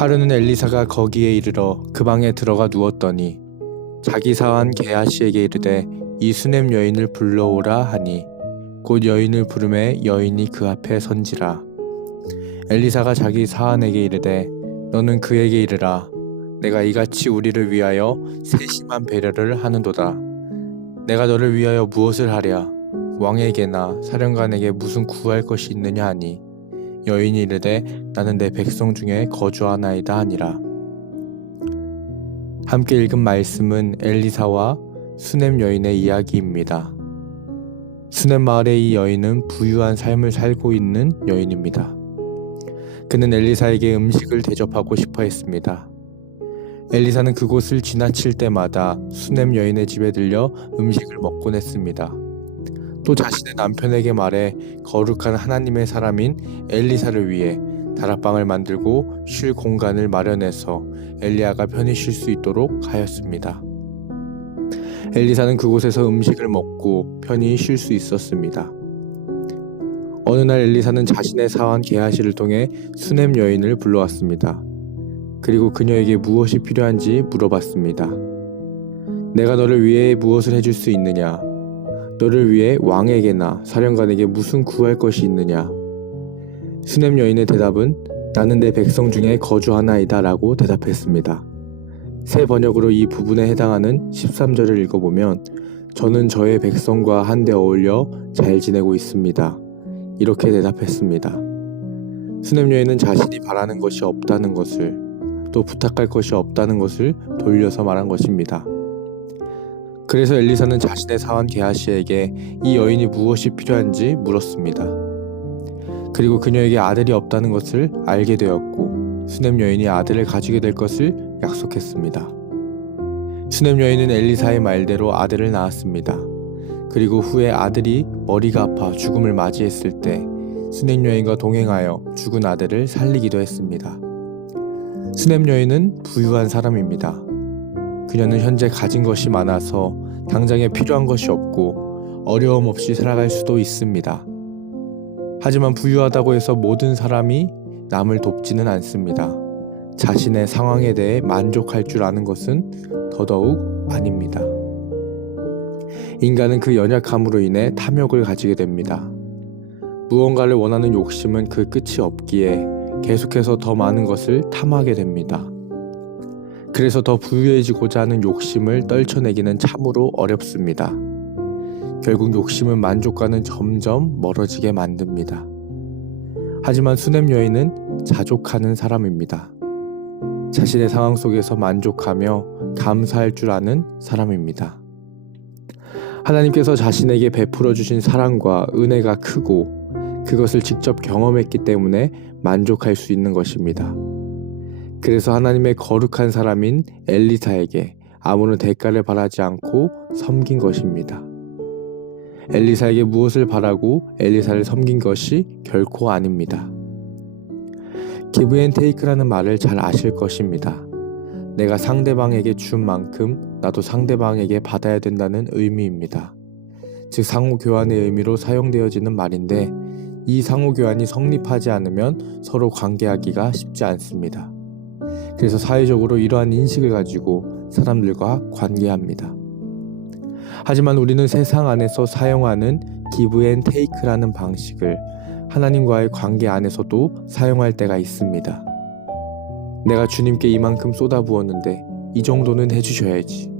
하루는 엘리사가 거기에 이르러 그 방에 들어가 누웠더니 자기 사환 게하시에게 이르되 이 수냄 여인을 불러오라 하니 곧 여인을 부르매 여인이 그 앞에 선지라. 엘리사가 자기 사환에게 이르되 너는 그에게 이르라. 내가 이같이 우리를 위하여 세심한 배려를 하는도다. 내가 너를 위하여 무엇을 하랴? 왕에게나 사령관에게 무슨 구할 것이 있느냐 하니 여인이 이르되 나는 내 백성 중에 거주하나이다 하니라. 함께 읽은 말씀은 엘리사와 수냄 여인의 이야기입니다. 수냄 마을의 이 여인은 부유한 삶을 살고 있는 여인입니다. 그는 엘리사에게 음식을 대접하고 싶어 했습니다. 엘리사는 그곳을 지나칠 때마다 수냄 여인의 집에 들려 음식을 먹곤 했습니다. 또 자신의 남편에게 말해 거룩한 하나님의 사람인 엘리사를 위해 다락방을 만들고 쉴 공간을 마련해서 엘리야가 편히 쉴 수 있도록 하였습니다. 엘리사는 그곳에서 음식을 먹고 편히 쉴 수 있었습니다. 어느 날 엘리사는 자신의 사환 게하시를 통해 수냄 여인을 불러왔습니다. 그리고 그녀에게 무엇이 필요한지 물어봤습니다. 내가 너를 위해 무엇을 해줄 수 있느냐? 너를 위해 왕에게나 사령관에게 무슨 구할 것이 있느냐? 수냄 여인의 대답은 나는 내 백성 중에 거주하나이다 라고 대답했습니다. 새 번역으로 이 부분에 해당하는 13절을 읽어보면 저는 저의 백성과 한데 어울려 잘 지내고 있습니다. 이렇게 대답했습니다. 수냄 여인은 자신이 바라는 것이 없다는 것을 또 부탁할 것이 없다는 것을 돌려서 말한 것입니다. 그래서 엘리사는 자신의 사환 게하시에게 이 여인이 무엇이 필요한지 물었습니다. 그리고 그녀에게 아들이 없다는 것을 알게 되었고 수냄 여인이 아들을 가지게 될 것을 약속했습니다. 수냄 여인은 엘리사의 말대로 아들을 낳았습니다. 그리고 후에 아들이 머리가 아파 죽음을 맞이했을 때 수냄 여인과 동행하여 죽은 아들을 살리기도 했습니다. 수냄 여인은 부유한 사람입니다. 그녀는 현재 가진 것이 많아서 당장에 필요한 것이 없고 어려움 없이 살아갈 수도 있습니다. 하지만 부유하다고 해서 모든 사람이 남을 돕지는 않습니다. 자신의 상황에 대해 만족할 줄 아는 것은 더더욱 아닙니다. 인간은 그 연약함으로 인해 탐욕을 가지게 됩니다. 무언가를 원하는 욕심은 그 끝이 없기에 계속해서 더 많은 것을 탐하게 됩니다. 그래서 더 부유해지고자 하는 욕심을 떨쳐내기는 참으로 어렵습니다. 결국 욕심은 만족과는 점점 멀어지게 만듭니다. 하지만 수냄 여인은 자족하는 사람입니다. 자신의 상황 속에서 만족하며 감사할 줄 아는 사람입니다. 하나님께서 자신에게 베풀어 주신 사랑과 은혜가 크고 그것을 직접 경험했기 때문에 만족할 수 있는 것입니다. 그래서 하나님의 거룩한 사람인 엘리사에게 아무런 대가를 바라지 않고 섬긴 것입니다. 엘리사에게 무엇을 바라고 엘리사를 섬긴 것이 결코 아닙니다. 기브 앤 테이크라는 말을 잘 아실 것입니다. 내가 상대방에게 준 만큼 나도 상대방에게 받아야 된다는 의미입니다. 즉 상호 교환의 의미로 사용되어지는 말인데 이 상호 교환이 성립하지 않으면 서로 관계하기가 쉽지 않습니다. 그래서 사회적으로 이러한 인식을 가지고 사람들과 관계합니다. 하지만 우리는 세상 안에서 사용하는 give and take라는 방식을 하나님과의 관계 안에서도 사용할 때가 있습니다. 내가 주님께 이만큼 쏟아부었는데 이 정도는 해주셔야지.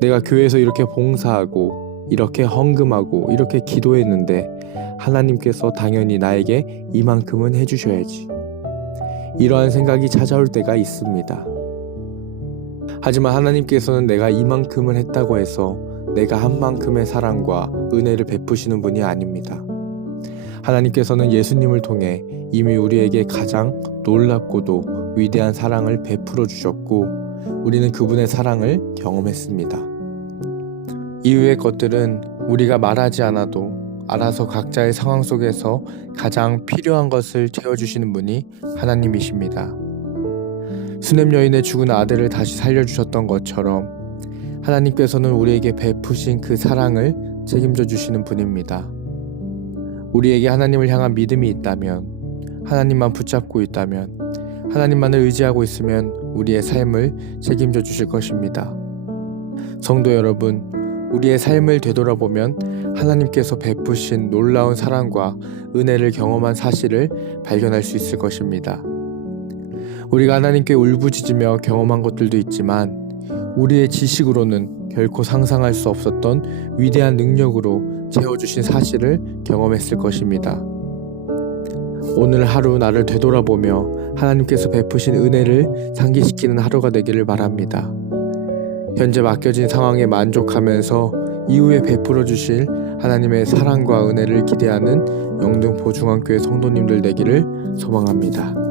내가 교회에서 이렇게 봉사하고 이렇게 헌금하고 이렇게 기도했는데 하나님께서 당연히 나에게 이만큼은 해주셔야지. 이러한 생각이 찾아올 때가 있습니다. 하지만 하나님께서는 내가 이만큼을 했다고 해서 내가 한 만큼의 사랑과 은혜를 베푸시는 분이 아닙니다. 하나님께서는 예수님을 통해 이미 우리에게 가장 놀랍고도 위대한 사랑을 베풀어 주셨고 우리는 그분의 사랑을 경험했습니다. 이후의 것들은 우리가 말하지 않아도 알아서 각자의 상황 속에서 가장 필요한 것을 채워주시는 분이 하나님이십니다. 수냄 여인의 죽은 아들을 다시 살려주셨던 것처럼 하나님께서는 우리에게 베푸신 그 사랑을 책임져 주시는 분입니다. 우리에게 하나님을 향한 믿음이 있다면, 하나님만 붙잡고 있다면 하나님만을 의지하고 있으면 우리의 삶을 책임져 주실 것입니다. 성도 여러분, 우리의 삶을 되돌아보면 하나님께서 베푸신 놀라운 사랑과 은혜를 경험한 사실을 발견할 수 있을 것입니다. 우리가 하나님께 울부짖으며 경험한 것들도 있지만 우리의 지식으로는 결코 상상할 수 없었던 위대한 능력으로 채워주신 사실을 경험했을 것입니다. 오늘 하루 나를 되돌아보며 하나님께서 베푸신 은혜를 상기시키는 하루가 되기를 바랍니다. 현재 맡겨진 상황에 만족하면서 이후에 베풀어 주실 하나님의 사랑과 은혜를 기대하는 영등포중앙교회 성도님들 되기를 소망합니다.